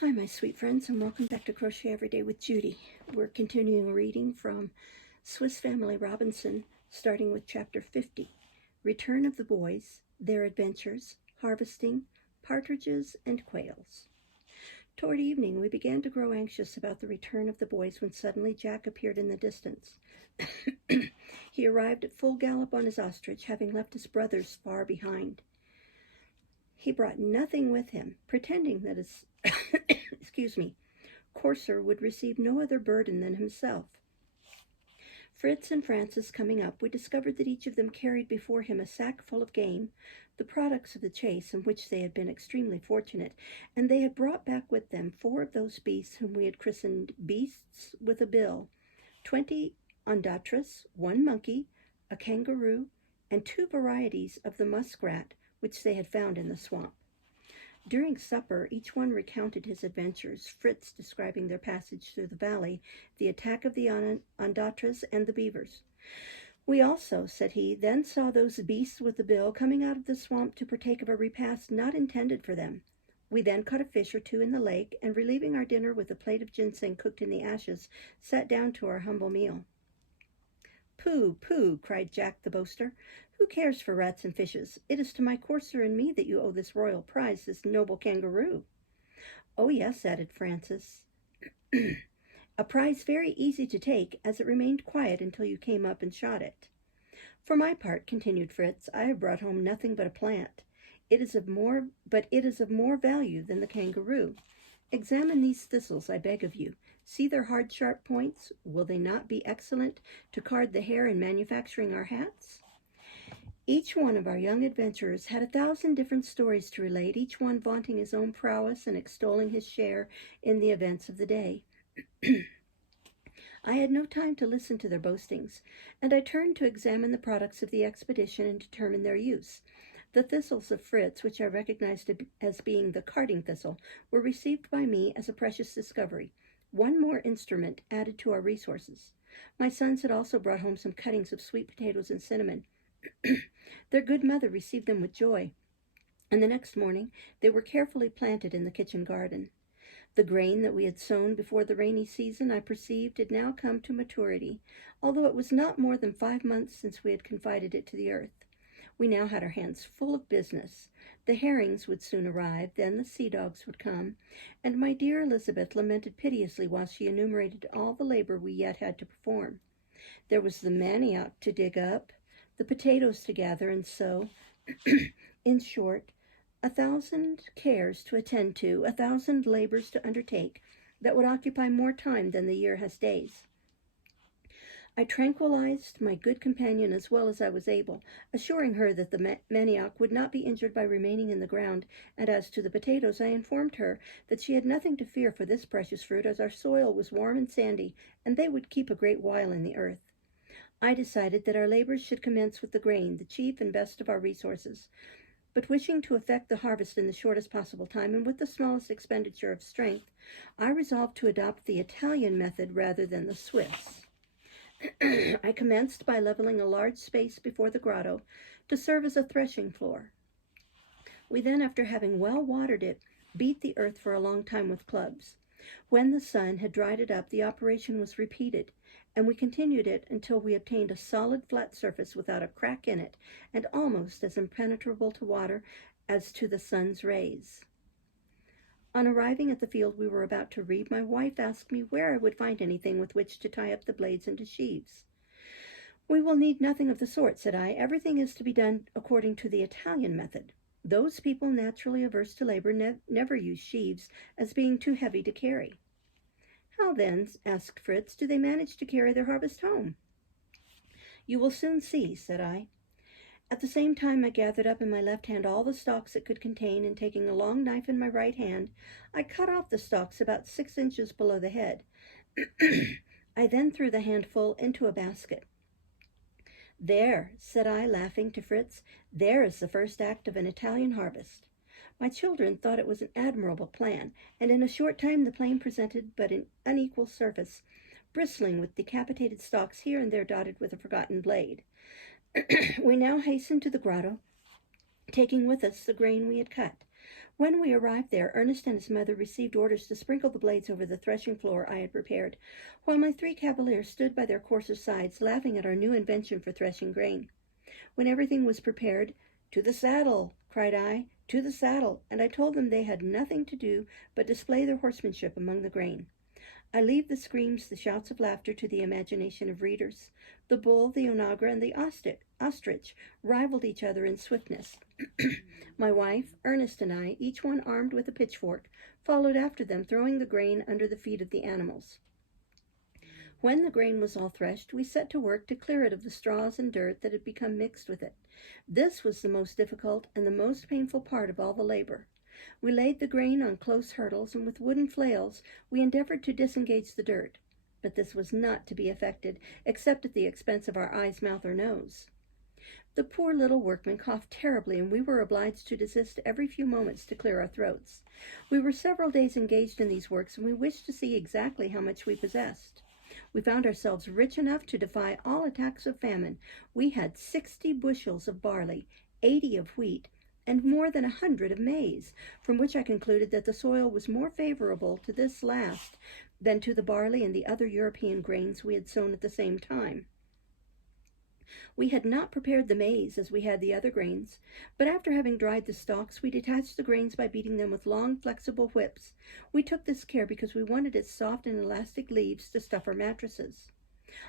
Hi, my sweet friends, and welcome back to Crochet Every Day with Judy. We're continuing reading from Swiss Family Robinson, starting with Chapter 50, Return of the Boys, Their Adventures, Harvesting, Partridges, and Quails. Toward evening, we began to grow anxious about the return of the boys when suddenly Jack appeared in the distance. He arrived at full gallop on his ostrich, having left his brothers far behind. He brought nothing with him, pretending that his courser would receive no other burden than himself. Fritz and Francis coming up, we discovered that each of them carried before him a sack full of game, the products of the chase in which they had been extremely fortunate, and they had brought back with them 4 of those beasts whom we had christened Beasts with a Bill, 20 ondatras, 1 monkey, a kangaroo, and 2 varieties of the muskrat which they had found in the swamp. During supper, each one recounted his adventures, Fritz describing their passage through the valley, the attack of the ondatras, and the beavers. We also, said he, then saw those beasts with the bill coming out of the swamp to partake of a repast not intended for them. We then caught a fish or 2 in the lake, and relieving our dinner with a plate of ginseng cooked in the ashes, sat down to our humble meal. "Pooh, pooh," cried Jack the boaster. "Who cares for rats and fishes? It is to my courser and me that you owe this royal prize, this noble kangaroo." "Oh, yes," added Francis. "A prize very easy to take, as it remained quiet until you came up and shot it." "For my part," continued Fritz, "I have brought home nothing but a plant. It is of more value than the kangaroo. Examine these thistles, I beg of you. See their hard, sharp points. Will they not be excellent to card the hair in manufacturing our hats?" Each one of our young adventurers had 1,000 different stories to relate, each one vaunting his own prowess and extolling his share in the events of the day. I had no time to listen to their boastings, and I turned to examine the products of the expedition and determine their use. The thistles of Fritz, which I recognized as being the carding thistle, were received by me as a precious discovery, one more instrument added to our resources. My sons had also brought home some cuttings of sweet potatoes and cinnamon. Their good mother received them with joy, and the next morning they were carefully planted in the kitchen garden. The grain that we had sown before the rainy season, I perceived, had now come to maturity, although it was not more than 5 months since we had confided it to the earth. We now had our hands full of business. The herrings would soon arrive, then the sea dogs would come, and my dear Elizabeth lamented piteously while she enumerated all the labor we yet had to perform. There was the manioc to dig up, the potatoes to gather and sow, in short, 1,000 cares to attend to, 1,000 labors to undertake, that would occupy more time than the year has days. I tranquilized my good companion as well as I was able, assuring her that the manioc would not be injured by remaining in the ground, and as to the potatoes, I informed her that she had nothing to fear for this precious fruit, as our soil was warm and sandy, and they would keep a great while in the earth. I decided that our labors should commence with the grain, the chief and best of our resources. But wishing to effect the harvest in the shortest possible time and with the smallest expenditure of strength, I resolved to adopt the Italian method rather than the Swiss. I commenced by leveling a large space before the grotto to serve as a threshing floor. We then, after having well watered it, beat the earth for a long time with clubs. When the sun had dried it up, the operation was repeated, and we continued it until we obtained a solid flat surface without a crack in it, and almost as impenetrable to water as to the sun's rays. On arriving at the field we were about to reap, my wife asked me where I would find anything with which to tie up the blades into sheaves. "We will need nothing of the sort," said I. "Everything is to be done according to the Italian method. Those people naturally averse to labor never use sheaves, as being too heavy to carry." "How then," asked Fritz, "do they manage to carry their harvest home?" "You will soon see," said I. At the same time I gathered up in my left hand all the stalks it could contain, and taking a long knife in my right hand, I cut off the stalks about 6 inches below the head. I then threw the handful into a basket. "There," said I, laughing, to Fritz, "there is the first act of an Italian harvest." My children thought it was an admirable plan, and in a short time the plain presented but an unequal surface, bristling with decapitated stalks here and there dotted with a forgotten blade. We now hastened to the grotto, taking with us the grain we had cut. When we arrived there, Ernest and his mother received orders to sprinkle the blades over the threshing floor I had prepared, while my 3 cavaliers stood by their coursers' sides, laughing at our new invention for threshing grain. When everything was prepared, "To the saddle!" cried I, "to the saddle!" and I told them they had nothing to do but display their horsemanship among the grain. I leave the screams, the shouts of laughter to the imagination of readers. The bull, the onagra, and the ostrich rivaled each other in swiftness. My wife, Ernest, and I, each one armed with a pitchfork, followed after them, throwing the grain under the feet of the animals. When the grain was all threshed, we set to work to clear it of the straws and dirt that had become mixed with it. This was the most difficult and the most painful part of all the labor. We laid the grain on close hurdles, and with wooden flails we endeavored to disengage the dirt. But this was not to be effected, except at the expense of our eyes, mouth, or nose. The poor little workmen coughed terribly, and we were obliged to desist every few moments to clear our throats. We were several days engaged in these works, and we wished to see exactly how much we possessed. We found ourselves rich enough to defy all attacks of famine. We had 60 bushels of barley, 80 of wheat, and more than 100 of maize, from which I concluded that the soil was more favorable to this last than to the barley and the other European grains we had sown at the same time. We had not prepared the maize as we had the other grains, but after having dried the stalks, we detached the grains by beating them with long, flexible whips. We took this care because we wanted its soft and elastic leaves to stuff our mattresses.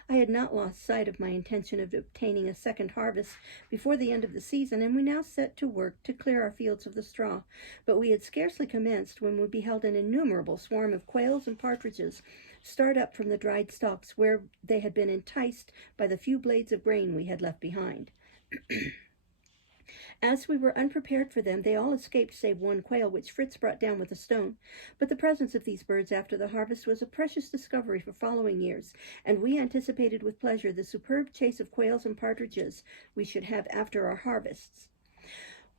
I had not lost sight of my intention of obtaining a second harvest before the end of the season, and we now set to work to clear our fields of the straw. But we had scarcely commenced when we beheld an innumerable swarm of quails and partridges start up from the dried stalks where they had been enticed by the few blades of grain we had left behind. As we were unprepared for them, they all escaped save one quail, which Fritz brought down with a stone. But the presence of these birds after the harvest was a precious discovery for following years, and we anticipated with pleasure the superb chase of quails and partridges we should have after our harvests.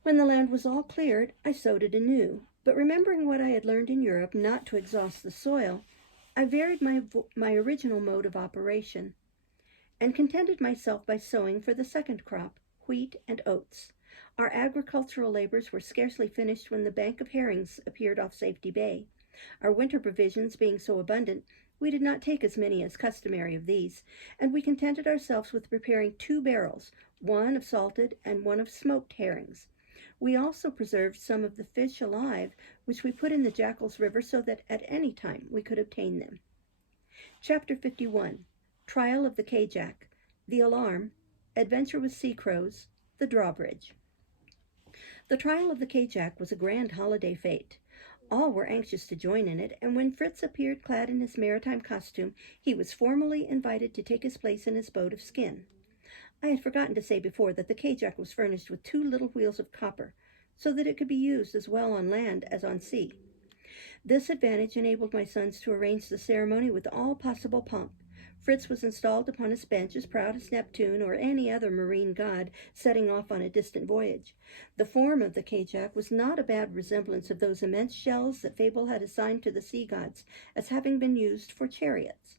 When the land was all cleared, I sowed it anew, but remembering what I had learned in Europe, not to exhaust the soil, I varied my original mode of operation, and contented myself by sowing for the second crop wheat and oats. Our agricultural labors were scarcely finished when the bank of herrings appeared off Safety Bay. Our winter provisions being so abundant, we did not take as many as customary of these, and we contented ourselves with preparing 2 barrels, one of salted and one of smoked herrings. We also preserved some of the fish alive, which we put in the Jackal's River so that at any time we could obtain them. Chapter 51. Trial of the Kjack, The Alarm, Adventure with Sea Crows, the Drawbridge. The trial of the Kjack was a grand holiday fete. All were anxious to join in it, and when Fritz appeared clad in his maritime costume, he was formally invited to take his place in his boat of skin. I had forgotten to say before that the Kjack was furnished with 2 little wheels of copper, so that it could be used as well on land as on sea. This advantage enabled my sons to arrange the ceremony with all possible pomp. Fritz was installed upon his bench as proud as Neptune or any other marine god setting off on a distant voyage. The form of the Kjack was not a bad resemblance of those immense shells that fable had assigned to the sea gods as having been used for chariots.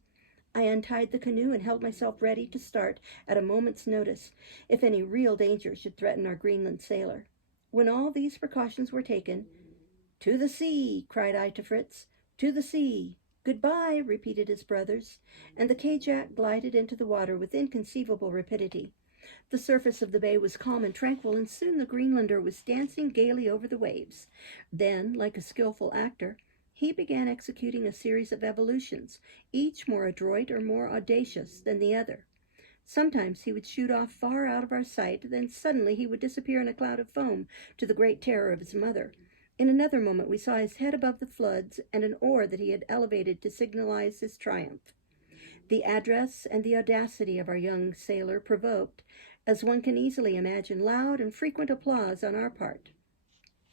I untied the canoe and held myself ready to start at a moment's notice if any real danger should threaten our Greenland sailor. When all these precautions were taken, "To the sea!" cried I to Fritz. "To the sea!" "Goodbye," repeated his brothers, and the Kjack glided into the water with inconceivable rapidity. The surface of the bay was calm and tranquil, and soon the Greenlander was dancing gaily over the waves. Then, like a skillful actor, he began executing a series of evolutions, each more adroit or more audacious than the other. Sometimes he would shoot off far out of our sight, then suddenly he would disappear in a cloud of foam, to the great terror of his mother. In another moment we saw his head above the floods and an oar that he had elevated to signalize his triumph. The address and the audacity of our young sailor provoked, as one can easily imagine, loud and frequent applause on our part.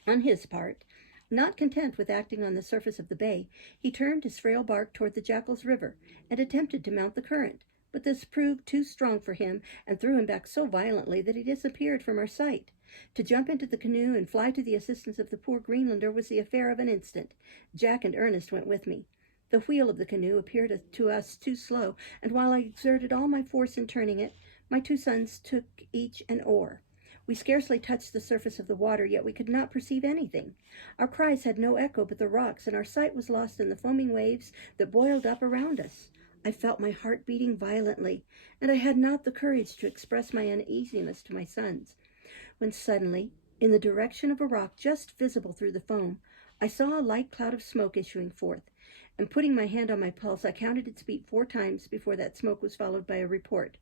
On his part, not content with acting on the surface of the bay, he turned his frail bark toward the Jackal's River and attempted to mount the current, but this proved too strong for him and threw him back so violently that he disappeared from our sight. To jump into the canoe and fly to the assistance of the poor Greenlander was the affair of an instant. Jack and Ernest went with me. The wheel of the canoe appeared to us too slow, and while I exerted all my force in turning it, my 2 sons took each an oar. We scarcely touched the surface of the water, yet we could not perceive anything. Our cries had no echo but the rocks, and our sight was lost in the foaming waves that boiled up around us. I felt my heart beating violently, and I had not the courage to express my uneasiness to my sons, when suddenly, in the direction of a rock just visible through the foam, I saw a light cloud of smoke issuing forth, and putting my hand on my pulse, I counted its beat 4 times before that smoke was followed by a report.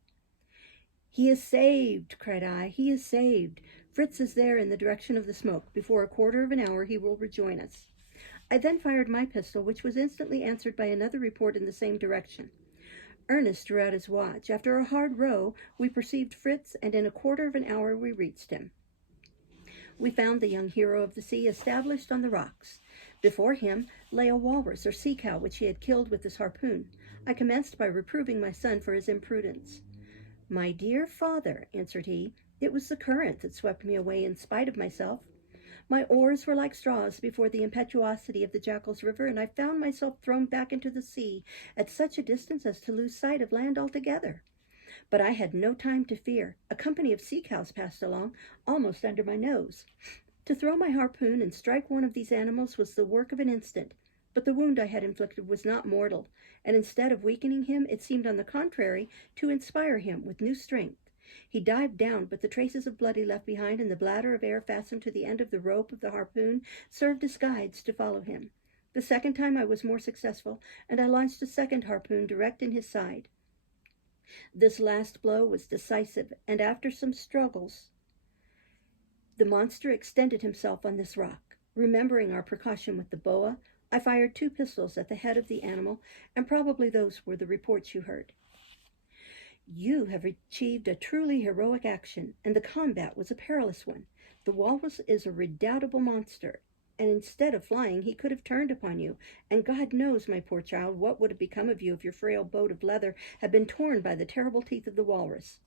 "He is saved!" cried I. "He is saved! Fritz is there in the direction of the smoke. Before a quarter of an hour he will rejoin us." I then fired my pistol, which was instantly answered by another report in the same direction. Ernest drew out his watch. After a hard row, we perceived Fritz, and in a quarter of an hour we reached him. We found the young hero of the sea established on the rocks. Before him lay a walrus or sea cow, which he had killed with his harpoon. I commenced by reproving my son for his imprudence. "My dear father," answered he, "it was the current that swept me away in spite of myself. My oars were like straws before the impetuosity of the Jackal's River, and I found myself thrown back into the sea at such a distance as to lose sight of land altogether. But I had no time to fear. A company of sea cows passed along, almost under my nose. To throw my harpoon and strike one of these animals was the work of an instant, but the wound I had inflicted was not mortal, and instead of weakening him, it seemed on the contrary to inspire him with new strength. He dived down, but the traces of blood he left behind and the bladder of air fastened to the end of the rope of the harpoon served as guides to follow him. The second time I was more successful, and I launched a second harpoon direct in his side. This last blow was decisive, and after some struggles, the monster extended himself on this rock. Remembering our precaution with the boa, I fired 2 pistols at the head of the animal, and probably those were the reports you heard. You have achieved a truly heroic action, and the combat was a perilous one. The walrus is a redoubtable monster, and instead of flying, he could have turned upon you, and God knows, my poor child, what would have become of you if your frail boat of leather had been torn by the terrible teeth of the walrus.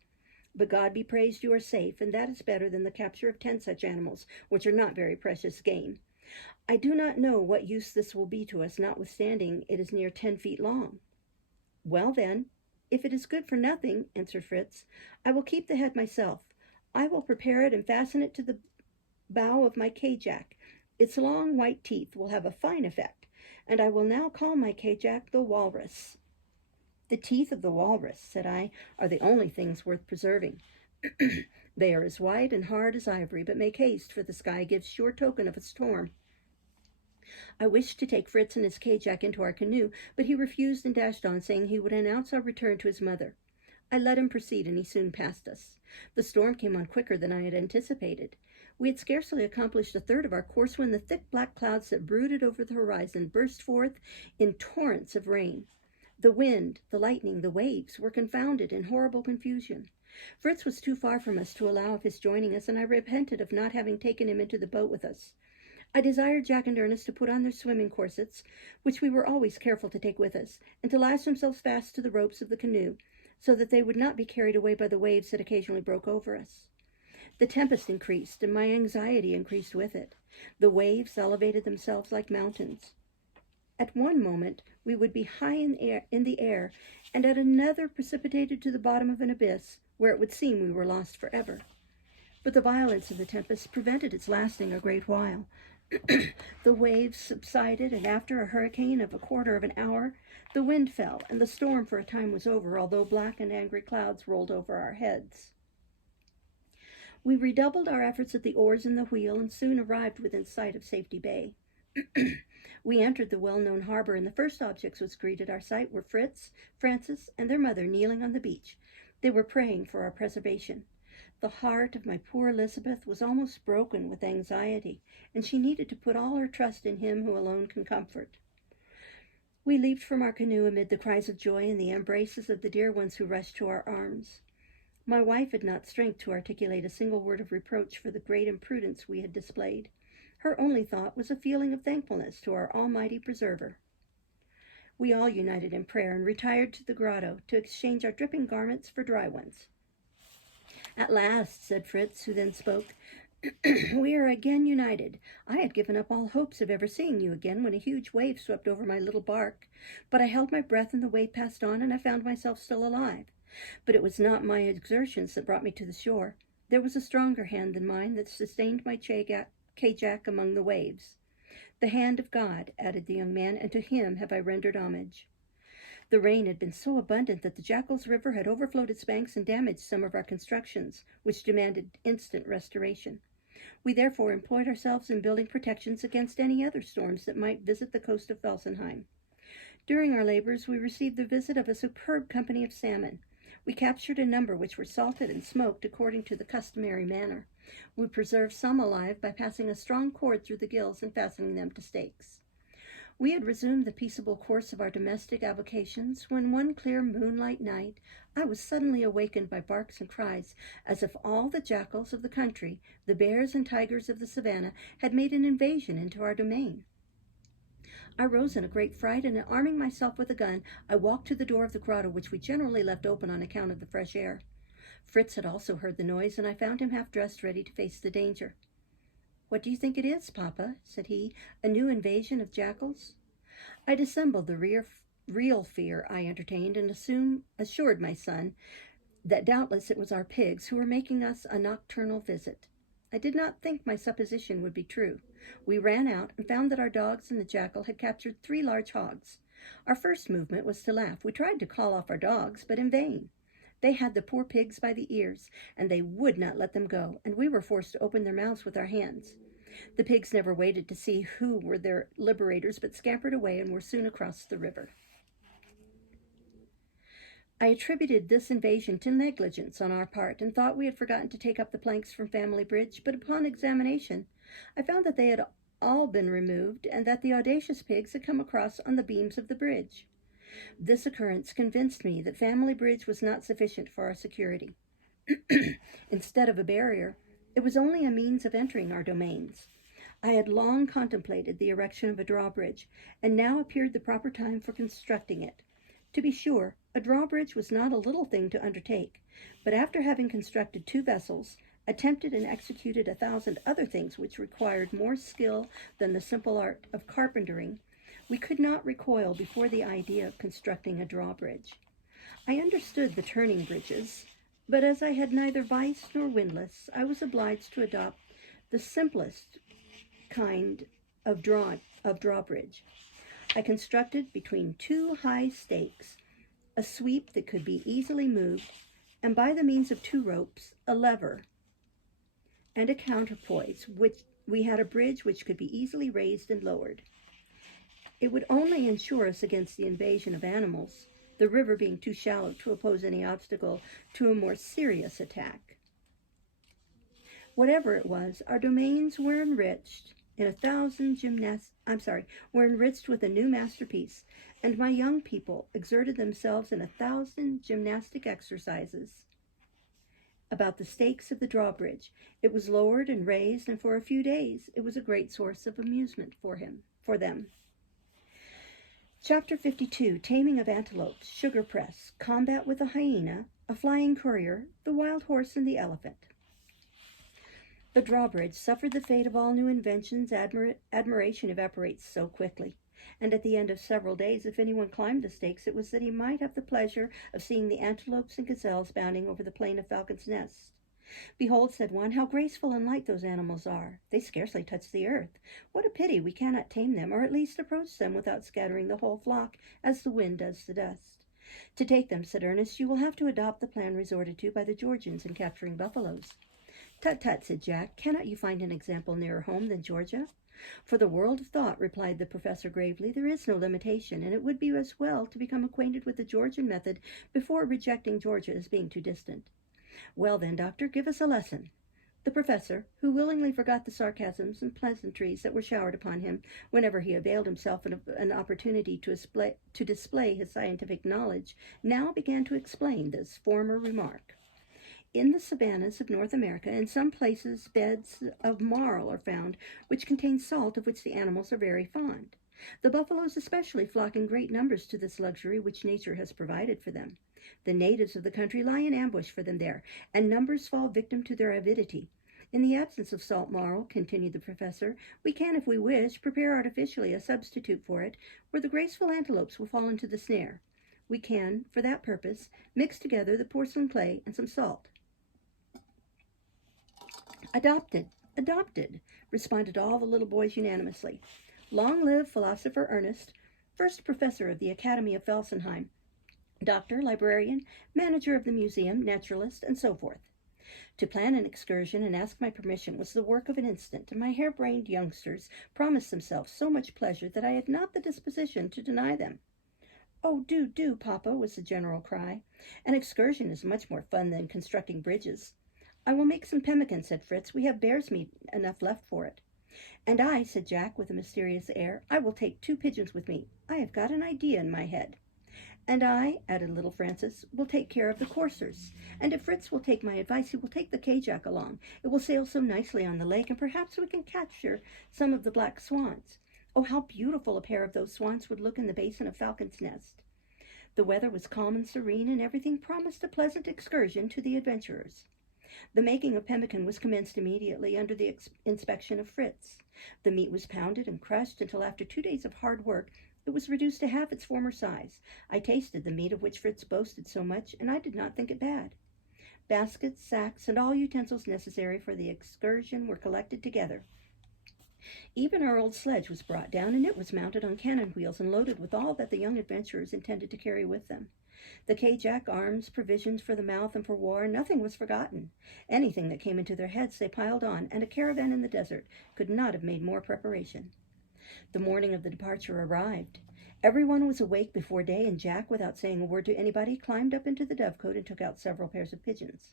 But God be praised, you are safe, and that is better than the capture of 10 such animals, which are not very precious game. I do not know what use this will be to us, notwithstanding it is near 10 feet long." "Well, then, if it is good for nothing," answered Fritz, "I will keep the head myself. I will prepare it and fasten it to the bow of my Kjack. Its long white teeth will have a fine effect, and I will now call my Kjack the Walrus." "The teeth of the walrus," said I, "are the only things worth preserving. They are as white and hard as ivory, but make haste, for the sky gives sure token of a storm." I wished to take Fritz and his Kjack into our canoe, but he refused and dashed on, saying he would announce our return to his mother. I let him proceed, and he soon passed us. The storm came on quicker than I had anticipated. We had scarcely accomplished a third of our course when the thick black clouds that brooded over the horizon burst forth in torrents of rain. The wind, the lightning, the waves were confounded in horrible confusion. Fritz was too far from us to allow of his joining us, and I repented of not having taken him into the boat with us. I desired Jack and Ernest to put on their swimming corsets, which we were always careful to take with us, and to lash themselves fast to the ropes of the canoe, so that they would not be carried away by the waves that occasionally broke over us. The tempest increased, and my anxiety increased with it. The waves elevated themselves like mountains. At one moment we would be high in the air, and at another precipitated to the bottom of an abyss, where it would seem we were lost forever. But the violence of the tempest prevented its lasting a great while. The waves subsided, and after a hurricane of a quarter of an hour, the wind fell, and the storm for a time was over, although black and angry clouds rolled over our heads. We redoubled our efforts at the oars and the wheel, and soon arrived within sight of Safety Bay. We entered the well-known harbor, and the first objects which greeted our sight were Fritz, Francis, and their mother kneeling on the beach. They were praying for our preservation. The heart of my poor Elizabeth was almost broken with anxiety, and she needed to put all her trust in Him who alone can comfort. We leaped from our canoe amid the cries of joy and the embraces of the dear ones who rushed to our arms. My wife had not strength to articulate a single word of reproach for the great imprudence we had displayed. Her only thought was a feeling of thankfulness to our almighty preserver. We all united in prayer and retired to the grotto to exchange our dripping garments for dry ones. "At last," said Fritz, who then spoke, "we are again united. I had given up all hopes of ever seeing you again when a huge wave swept over my little bark, but I held my breath and the wave passed on, and I found myself still alive. But it was not my exertions that brought me to the shore. There was a stronger hand than mine that sustained my Kjack among the waves. The hand of God, added the young man, and to him have I rendered homage. The rain had been so abundant that the Jackal's River had overflowed its banks and damaged some of our constructions, which demanded instant restoration. We therefore employed ourselves in building protections against any other storms that might visit the coast of Felsenheim. During our labors, we received the visit of a superb company of salmon. We captured a number which were salted and smoked according to the customary manner. We preserved some alive by passing a strong cord through the gills and fastening them to stakes. We had resumed the peaceable course of our domestic avocations when one clear moonlight night I was suddenly awakened by barks and cries, as if all the jackals of the country, the bears and tigers of the savannah, had made an invasion into our domain. I rose in a great fright, and arming myself with a gun, I walked to the door of the grotto, which we generally left open on account of the fresh air. Fritz had also heard the noise, and I found him half dressed, ready to face the danger. "What do you think it is, Papa?" said he. "A new invasion of jackals?" I dissembled the real fear I entertained, and assured my son that doubtless it was our pigs who were making us a nocturnal visit. I did not think my supposition would be true. We ran out and found that our dogs and the jackal had captured 3 large hogs. Our first movement was to laugh. We tried to call off our dogs, but in vain. They had the poor pigs by the ears, and they would not let them go, and we were forced to open their mouths with our hands. The pigs never waited to see who were their liberators, but scampered away and were soon across the river. I attributed this invasion to negligence on our part, and thought we had forgotten to take up the planks from Family Bridge, but upon examination, I found that they had all been removed, and that the audacious pigs had come across on the beams of the bridge. This occurrence convinced me that Family Bridge was not sufficient for our security. Instead of a barrier, it was only a means of entering our domains. I had long contemplated the erection of a drawbridge, and now appeared the proper time for constructing it. To be sure, a drawbridge was not a little thing to undertake, but after having constructed 2 vessels, attempted and executed 1,000 other things which required more skill than the simple art of carpentering, we could not recoil before the idea of constructing a drawbridge. I understood the turning bridges, but as I had neither vice nor windlass, I was obliged to adopt the simplest kind of drawbridge. I constructed between 2 high stakes a sweep that could be easily moved, and by the means of 2 ropes, a lever, and a counterpoise, which we had a bridge which could be easily raised and lowered. It would only ensure us against the invasion of animals, the river being too shallow to oppose any obstacle to a more serious attack. Whatever it was, our domains were enriched were enriched with a new masterpiece, and my young people exerted themselves in 1,000 gymnastic exercises about the stakes of the drawbridge. It was lowered and raised, and for a few days it was a great source of amusement for them. Chapter 52, Taming of Antelopes, Sugar Press, Combat with a Hyena, a Flying Courier, the Wild Horse, and the Elephant. The drawbridge suffered the fate of all new inventions. Admiration evaporates so quickly, and at the end of several days, if anyone climbed the stakes, it was that he might have the pleasure of seeing the antelopes and gazelles bounding over the plain of Falcon's Nest. "Behold," said one, "how graceful and light those animals are. They scarcely touch the earth. What a pity we cannot tame them, or at least approach them without scattering the whole flock, as the wind does the dust." "To take them," said Ernest, "you will have to adopt the plan resorted to by the Georgians in capturing buffaloes." "Tut, tut," said Jack. "Cannot you find an example nearer home than Georgia?" "For the world of thought," replied the professor gravely, "there is no limitation, and it would be as well to become acquainted with the Georgian method before rejecting Georgia as being too distant." "Well then, doctor, give us a lesson." The professor, who willingly forgot the sarcasms and pleasantries that were showered upon him whenever he availed himself of an opportunity to display his scientific knowledge, now began to explain this former remark. "In the savannas of North America, in some places beds of marl are found, which contain salt, of which the animals are very fond. The buffaloes especially flock in great numbers to this luxury which nature has provided for them. The natives of the country lie in ambush for them there, and numbers fall victim to their avidity. In the absence of salt marl," continued the professor, "we can, if we wish, prepare artificially a substitute for it, where the graceful antelopes will fall into the snare. We can, for that purpose, mix together the porcelain clay and some salt. Adopted, adopted, responded all the little boys unanimously. Long live Philosopher Ernest, first professor of the Academy of Felsenheim, doctor, librarian, manager of the museum, naturalist, and so forth. To plan an excursion and ask my permission was the work of an instant, and my harebrained youngsters promised themselves so much pleasure that I had not the disposition to deny them. "Oh, do, do, Papa," was the general cry. "An excursion is much more fun than constructing bridges." "I will make some pemmican," said Fritz. "We have bear's meat enough left for it." "And I," said Jack with a mysterious air, "I will take 2 pigeons with me. I have got an idea in my head." "And I," added little Francis, "will take care of the coursers. And if Fritz will take my advice, he will take the Cajack along. It will sail so nicely on the lake, and perhaps we can capture some of the black swans. Oh, how beautiful a pair of those swans would look in the basin of Falcon's Nest." The weather was calm and serene, and everything promised a pleasant excursion to the adventurers. The making of pemmican was commenced immediately under the inspection of Fritz. The meat was pounded and crushed until after 2 days of hard work it was reduced to half its former size. I tasted the meat of which Fritz boasted so much, and I did not think it bad. Baskets, sacks, and all utensils necessary for the excursion were collected together. Even our old sledge was brought down, and it was mounted on cannon wheels and loaded with all that the young adventurers intended to carry with them. The Kjack, arms, provisions for the mouth and for war, nothing was forgotten. Anything that came into their heads they piled on, and a caravan in the desert could not have made more preparation. The morning of the departure arrived. Everyone was awake before day, and Jack, without saying a word to anybody, climbed up into the dovecote and took out several pairs of pigeons.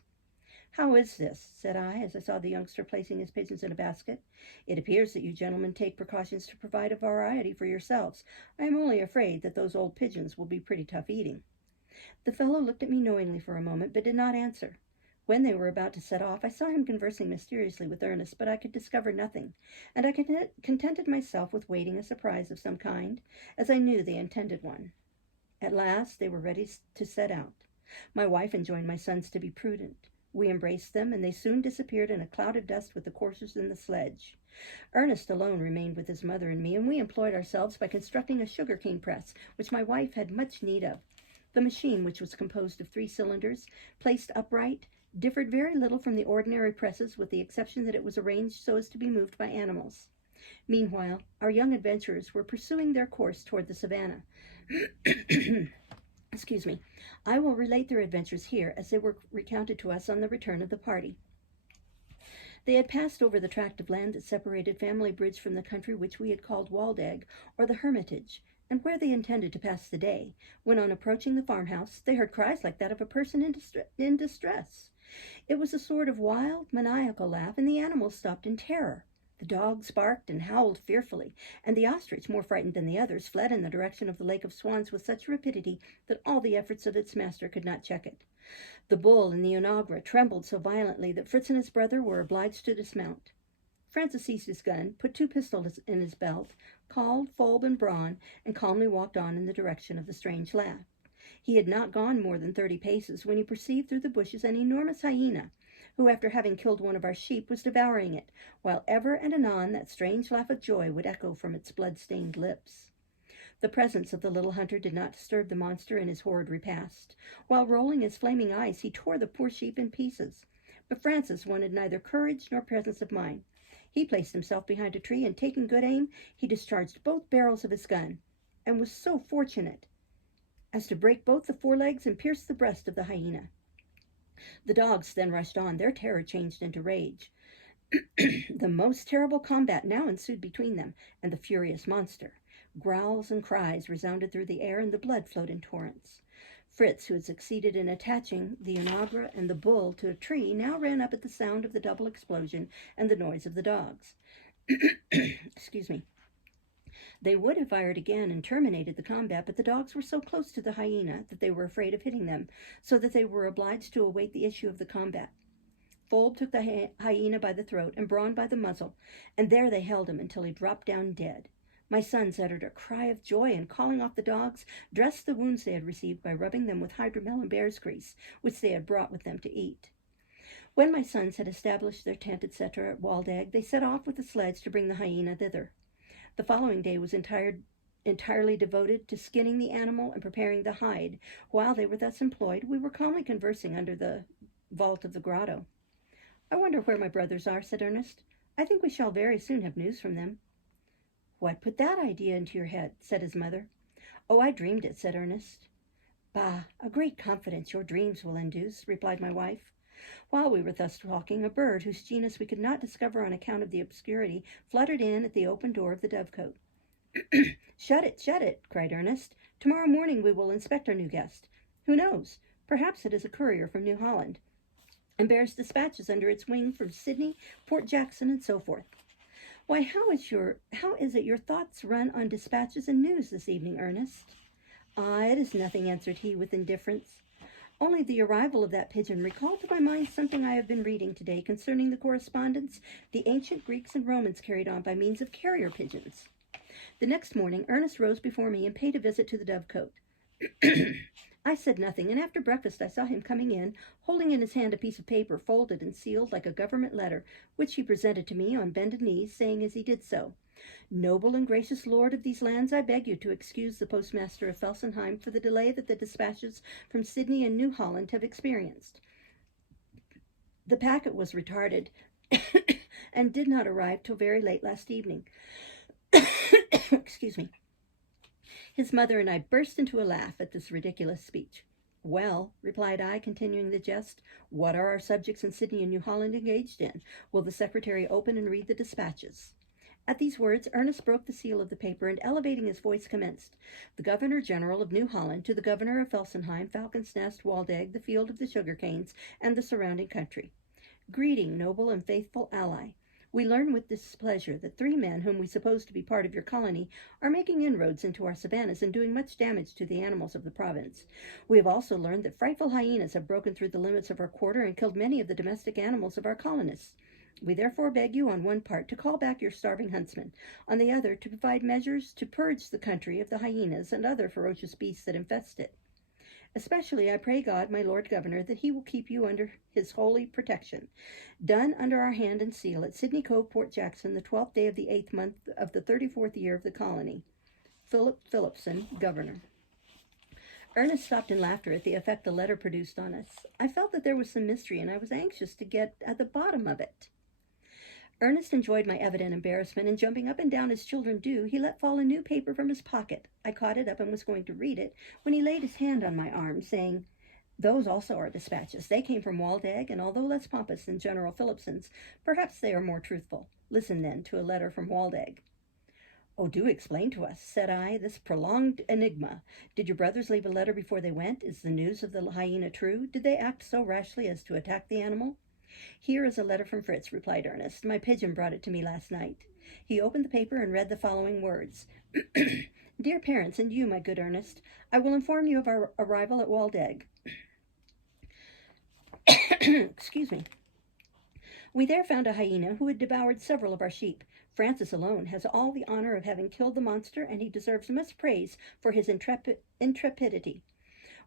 "How is this?" said I, as I saw the youngster placing his pigeons in a basket. "It appears that you gentlemen take precautions to provide a variety for yourselves. I am only afraid that those old pigeons will be pretty tough eating." The fellow looked at me knowingly for a moment, but did not answer. When they were about to set off, I saw him conversing mysteriously with Ernest, but I could discover nothing, and I contented myself with waiting a surprise of some kind, as I knew they intended one. At last they were ready to set out. My wife enjoined my sons to be prudent. We embraced them, and they soon disappeared in a cloud of dust with the coursers in the sledge. Ernest alone remained with his mother and me, and we employed ourselves by constructing a sugar-cane press, which my wife had much need of. The machine, which was composed of 3 cylinders, placed upright, differed very little from the ordinary presses, with the exception that it was arranged so as to be moved by animals. Meanwhile, our young adventurers were pursuing their course toward the savannah. Excuse me. I will relate their adventures here, as they were recounted to us on the return of the party. They had passed over the tract of land that separated Family Bridge from the country which we had called Waldag, or the Hermitage, and where they intended to pass the day, when on approaching the farmhouse they heard cries like that of a person in distress. It was a sort of wild, maniacal laugh, and the animals stopped in terror. The dogs barked and howled fearfully, and the ostrich, more frightened than the others, fled in the direction of the Lake of Swans with such rapidity that all the efforts of its master could not check it. The bull in the onagra trembled so violently that Fritz and his brother were obliged to dismount. Francis seized his gun, put 2 pistols in his belt, called Fulb and Braun, and calmly walked on in the direction of the strange laugh. He had not gone more than 30 paces when he perceived through the bushes an enormous hyena, who, after having killed one of our sheep, was devouring it, while ever and anon that strange laugh of joy would echo from its blood-stained lips. The presence of the little hunter did not disturb the monster in his horrid repast. While rolling his flaming eyes, he tore the poor sheep in pieces. But Francis wanted neither courage nor presence of mind. He placed himself behind a tree, and taking good aim, he discharged both barrels of his gun, and was so fortunate as to break both the forelegs and pierce the breast of the hyena. The dogs then rushed on, their terror changed into rage. The most terrible combat now ensued between them and the furious monster. Growls and cries resounded through the air, and the blood flowed in torrents. Fritz, who had succeeded in attaching the onagra and the bull to a tree, now ran up at the sound of the double explosion and the noise of the dogs. Excuse me. They would have fired again and terminated the combat, but the dogs were so close to the hyena that they were afraid of hitting them, so that they were obliged to await the issue of the combat. Fulb took the hyena by the throat and Braun by the muzzle, and there they held him until he dropped down dead. My sons uttered a cry of joy, and calling off the dogs, dressed the wounds they had received by rubbing them with hydromel and bear's grease, which they had brought with them to eat. When my sons had established their tent, etc., at Waldag, they set off with the sledge to bring the hyena thither. The following day was entirely devoted to skinning the animal and preparing the hide. While they were thus employed, we were calmly conversing under the vault of the grotto. I wonder where my brothers are, said Ernest. I think we shall very soon have news from them. What put that idea into your head? Said his mother. Oh, I dreamed it, said Ernest. Bah, a great confidence your dreams will induce, replied my wife. While we were thus talking, a bird, whose genus we could not discover on account of the obscurity, fluttered in at the open door of the dovecote. Shut it, cried Ernest. Tomorrow morning we will inspect our new guest. Who knows? Perhaps it is a courier from New Holland, and bears dispatches under its wing from Sydney, Port Jackson, and so forth. Why, how is it your thoughts run on dispatches and news this evening, Ernest? Ah, it is nothing, answered he with indifference. Only the arrival of that pigeon recalled to my mind something I have been reading today concerning the correspondence the ancient Greeks and Romans carried on by means of carrier pigeons. The next morning, Ernest rose before me and paid a visit to the dovecote. I said nothing, and after breakfast I saw him coming in, holding in his hand a piece of paper folded and sealed like a government letter, which he presented to me on bended knees, saying as he did so, Noble and gracious lord of these lands, I beg you to excuse the postmaster of Felsenheim for the delay that the dispatches from Sydney and New Holland have experienced. The packet was retarded and did not arrive till very late last evening. Excuse me. His mother and I burst into a laugh at this ridiculous speech. Well, replied I, continuing the jest, what are our subjects in Sydney and New Holland engaged in? Will the secretary open and read the dispatches? At these words, Ernest broke the seal of the paper, and elevating his voice commenced. The Governor-General of New Holland to the Governor of Felsenheim, Falcon's Nest, Waldeck, the Field of the Sugar Canes, and the surrounding country. Greeting, noble and faithful ally. We learn with displeasure that 3 men whom we suppose to be part of your colony are making inroads into our savannas and doing much damage to the animals of the province. We have also learned that frightful hyenas have broken through the limits of our quarter and killed many of the domestic animals of our colonists. We therefore beg you on one part to call back your starving huntsmen, on the other to provide measures to purge the country of the hyenas and other ferocious beasts that infest it. Especially I pray God, my Lord Governor, that he will keep you under his holy protection. Done under our hand and seal at Sydney Cove, Port Jackson, the 12th day of the 8th month of the 34th year of the colony. Philip Phillipson, Governor. Ernest stopped in laughter at the effect the letter produced on us. I felt that there was some mystery, and I was anxious to get at the bottom of it. Ernest enjoyed my evident embarrassment, and jumping up and down as children do, he let fall a new paper from his pocket. I caught it up and was going to read it, when he laid his hand on my arm, saying, Those also are dispatches. They came from Waldeck, and although less pompous than General Phillipson's, perhaps they are more truthful. Listen, then, to a letter from Waldeck. Oh, do explain to us, said I, this prolonged enigma. Did your brothers leave a letter before they went? Is the news of the hyena true? Did they act so rashly as to attack the animal? Here is a letter from Fritz, replied Ernest. My pigeon brought it to me last night. He opened the paper and read the following words. Dear parents, and you, my good Ernest, I will inform you of our arrival at Waldeck. Excuse me. We there found a hyena who had devoured several of our sheep. Francis alone has all the honor of having killed the monster, and he deserves much praise for his intrepidity.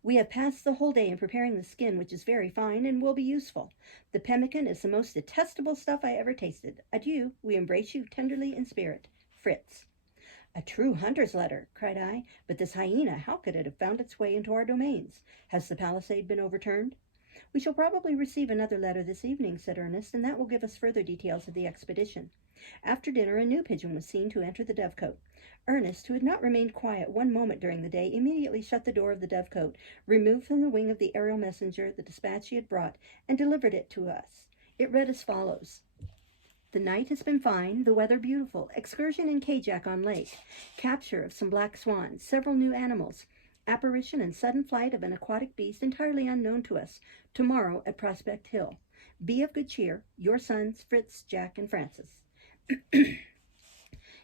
We have passed the whole day in preparing the skin, which is very fine and will be useful. The pemmican is the most detestable stuff I ever tasted. Adieu, we embrace you tenderly in spirit. Fritz. A true hunter's letter, cried I. But this hyena, how could it have found its way into our domains? Has the palisade been overturned? We shall probably receive another letter this evening, said Ernest, and that will give us further details of the expedition. After dinner, a new pigeon was seen to enter the dovecote. Ernest, who had not remained quiet one moment during the day, immediately shut the door of the dovecote, removed from the wing of the aerial messenger the dispatch he had brought, and delivered it to us. It read as follows. The night has been fine, the weather beautiful. Excursion in Kjack on lake. Capture of some black swans, several new animals. Apparition and sudden flight of an aquatic beast entirely unknown to us. Tomorrow at Prospect Hill. Be of good cheer. Your sons, Fritz, Jack, and Francis.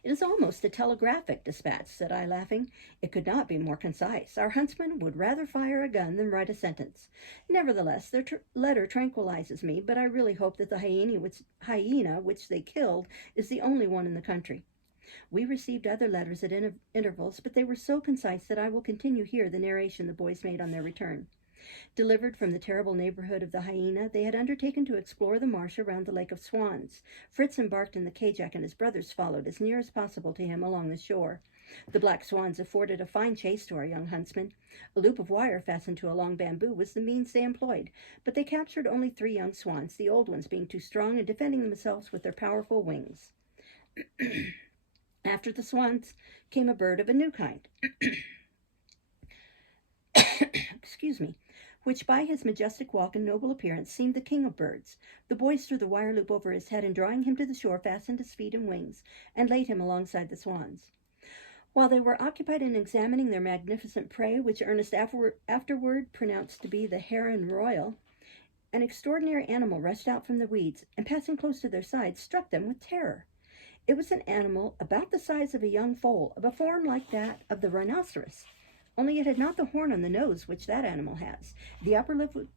It is almost a telegraphic dispatch, said I, laughing. It could not be more concise. Our huntsman would rather fire a gun than write a sentence. Nevertheless, their letter tranquilizes me, but I really hope that the hyena which they killed is the only one in the country. We received other letters at intervals, but they were so concise that I will continue here the narration the boys made on their return. Delivered from the terrible neighborhood of the hyena, they had undertaken to explore the marsh around the Lake of Swans. Fritz embarked in the Kjack, and his brothers followed as near as possible to him along the shore. The black swans afforded a fine chase to our young huntsmen. A loop of wire fastened to a long bamboo was the means they employed, but they captured only 3 young swans, the old ones being too strong and defending themselves with their powerful wings. After the swans came a bird of a new kind, excuse me, which by his majestic walk and noble appearance seemed the king of birds. The boys threw the wire loop over his head and, drawing him to the shore, fastened his feet and wings and laid him alongside the swans. While they were occupied in examining their magnificent prey, which Ernest afterward pronounced to be the heron royal, an extraordinary animal rushed out from the weeds, and passing close to their side, struck them with terror. It was an animal about the size of a young foal, of a form like that of the rhinoceros, only it had not the horn on the nose which that animal has. The upper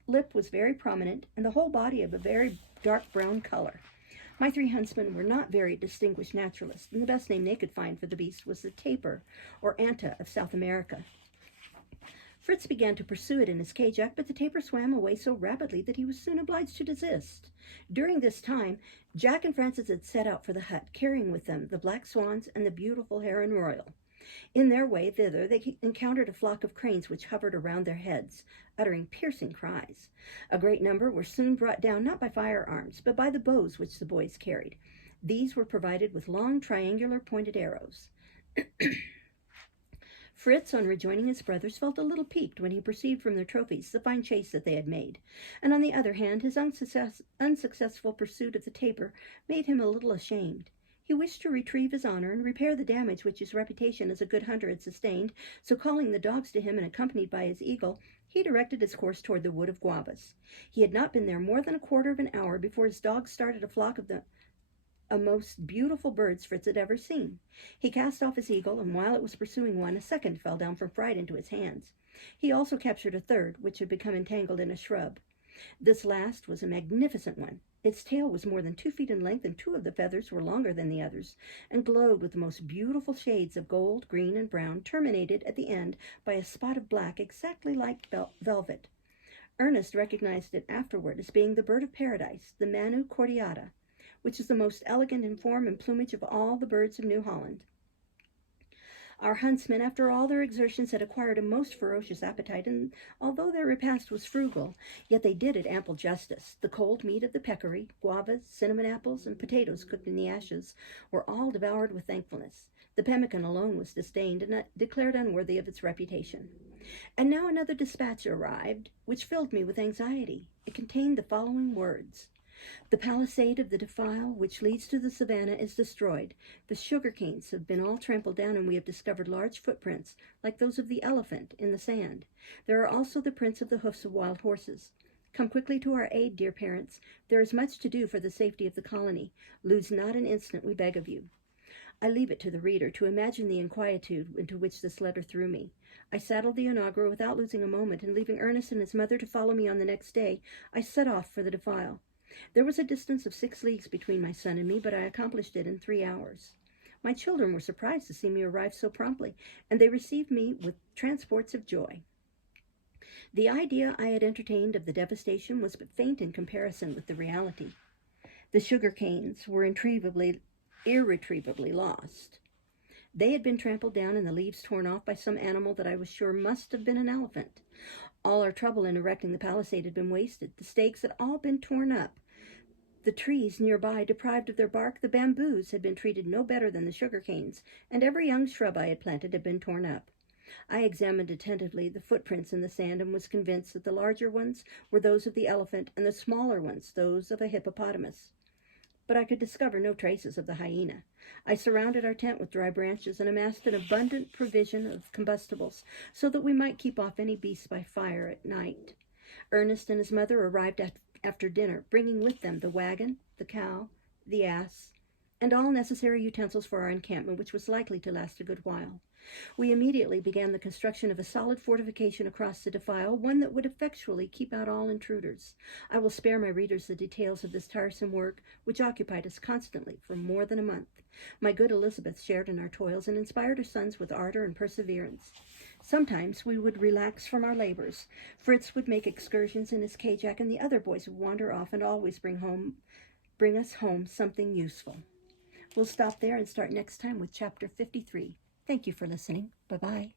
lip was very prominent, and the whole body of a very dark brown color. My 3 huntsmen were not very distinguished naturalists, and the best name they could find for the beast was the tapir, or anta of South America. Fritz began to pursue it in his Kjack, but the tapir swam away so rapidly that he was soon obliged to desist. During this time, Jack and Francis had set out for the hut, carrying with them the black swans and the beautiful heron royal. In their way thither, they encountered a flock of cranes which hovered around their heads, uttering piercing cries. A great number were soon brought down, not by firearms, but by the bows which the boys carried. These were provided with long, triangular, pointed arrows. Fritz, on rejoining his brothers, felt a little piqued when he perceived from their trophies the fine chase that they had made, and on the other hand, his unsuccessful pursuit of the tapir made him a little ashamed. He wished to retrieve his honor and repair the damage which his reputation as a good hunter had sustained, so calling the dogs to him and accompanied by his eagle, he directed his course toward the wood of guavas. He had not been there more than a quarter of an hour before his dogs started a flock of the most beautiful birds Fritz had ever seen. He cast off his eagle, and while it was pursuing one, a second fell down from fright into his hands. He also captured a third, which had become entangled in a shrub. This last was a magnificent one. Its tail was more than 2 feet in length, and 2 of the feathers were longer than the others, and glowed with the most beautiful shades of gold, green, and brown, terminated at the end by a spot of black exactly like velvet. Ernest recognized it afterward as being the bird of paradise, the Manu cordiata, which is the most elegant in form and plumage of all the birds of New Holland. Our huntsmen, after all their exertions, had acquired a most ferocious appetite, and although their repast was frugal, yet they did it ample justice. The cold meat of the peccary, guavas, cinnamon apples, and potatoes cooked in the ashes were all devoured with thankfulness. The pemmican alone was disdained and declared unworthy of its reputation. And now another dispatch arrived, which filled me with anxiety. It contained the following words: "The palisade of the defile which leads to the savannah is destroyed. The sugar canes have been all trampled down, and we have discovered large footprints, like those of the elephant, in the sand. There are also the prints of the hoofs of wild horses. Come quickly to our aid, dear parents. There is much to do for the safety of the colony. Lose not an instant, we beg of you." I leave it to the reader to imagine the inquietude into which this letter threw me. I saddled the onagro without losing a moment, and leaving Ernest and his mother to follow me on the next day, I set off for the defile. There was a distance of 6 leagues between my son and me, but I accomplished it in 3 hours. My children were surprised to see me arrive so promptly, and they received me with transports of joy. The idea I had entertained of the devastation was but faint in comparison with the reality. The sugar canes were irretrievably lost. They had been trampled down and the leaves torn off by some animal that I was sure must have been an elephant. All our trouble in erecting the palisade had been wasted. The stakes had all been torn up. The trees nearby deprived of their bark, the bamboos had been treated no better than the sugar canes, and every young shrub I had planted had been torn up. I examined attentively the footprints in the sand and was convinced that the larger ones were those of the elephant and the smaller ones those of a hippopotamus. But I could discover no traces of the hyena. I surrounded our tent with dry branches and amassed an abundant provision of combustibles so that we might keep off any beasts by fire at night. Ernest and his mother arrived after dinner, bringing with them the wagon, the cow, the ass, and all necessary utensils for our encampment, which was likely to last a good while. We immediately began the construction of a solid fortification across the defile, one that would effectually keep out all intruders. I will spare my readers the details of this tiresome work, which occupied us constantly for more than a month. My good Elizabeth shared in our toils and inspired her sons with ardor and perseverance. Sometimes we would relax from our labors. Fritz would make excursions in his Kjack, and the other boys would wander off and always bring us home something useful. We'll stop there and start next time with Chapter 53. Thank you for listening. Bye-bye.